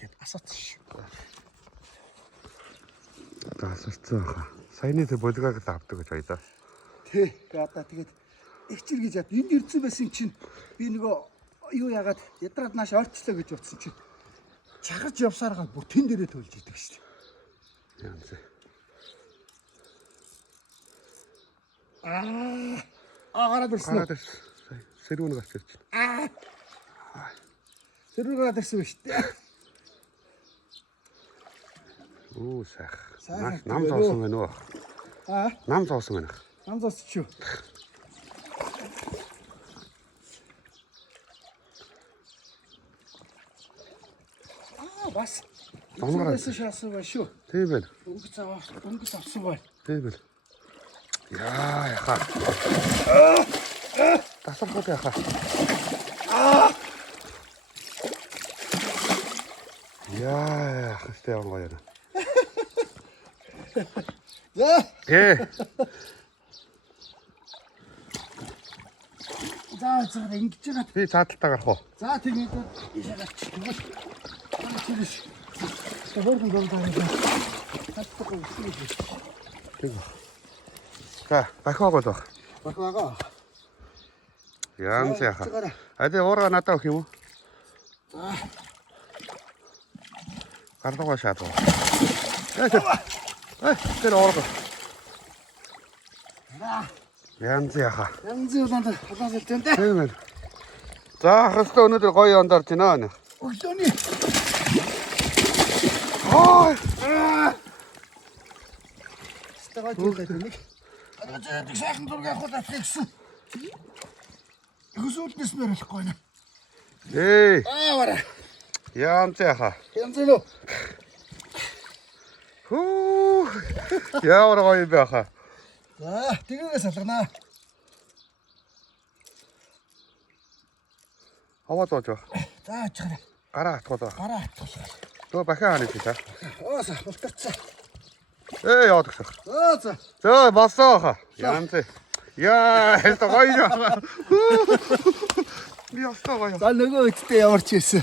Гэт асуусан шүү. Асуусан хаа. Саяны тэг болгоог л авдаг гэж хоёлаа. Тий. Одоо тэгээд ихчэр гэж яд энд ирсэн байсан чинь би нөгөө юу яагаад ядраад нааш ойрчлоо гэж утсан чинь чахаж явсараа бүр тэн дээрээ төлж идэг шүү дээ. Яан зэ. Гараад ирсэн. Гараад ирсэн. Сэрүүн гарч ирж байна. Сэрүүн гараад ирсэн шүү дээ. Оо сайх. Сайхан Нам тэгээд зоосон байна уу? Нам зоосон байна. Нам зоос шүү. Бас Донгараа шаасан ба шүү. тийм байна. Өнгөц авсан бай. Тийм байна. Яа яха. Тасархад яха. Яа хэвтэй яваа гоё. За. За ингэж байгаа. Би цааталтаа гарах уу? За тэгээд ийшээ гарч тэгвэл чилш. Тэгвэл гомдоо. Хаттах үгүй. Тэг. За бахаа гол баг. Бахаага. Яан яха. А тэ уурга надад өгөх юм уу? За. Гарлага шаадав. Тэр уурга. Яан яха. Янз бүрийн улаан сэлтэнтэй. Тийм байна. За хастаа өнөөдөр гоё ондорч байна. Өглөөний. Стагаа дүүлээд нэг. Одоо сайхан зураг авах татах гэсэн. Хөсөлтнэс мөрөхгүй нэ. Эй. Вара. Яан яха. Янз лөө. Хүү. Яавар гоё байха. За, тэгээс салгана. Хаваа зоож баг. За, чараа. Гараа атгуулаа. Гараа атгуулаа. Төө бахаа хааны чи та. Ооса, болтоцсон. Яад гэх. За. За басаа. Яан зэ. Яа, это гоё яха. Би остаа гоё. За нөгөө үедээ яварч ирсэн.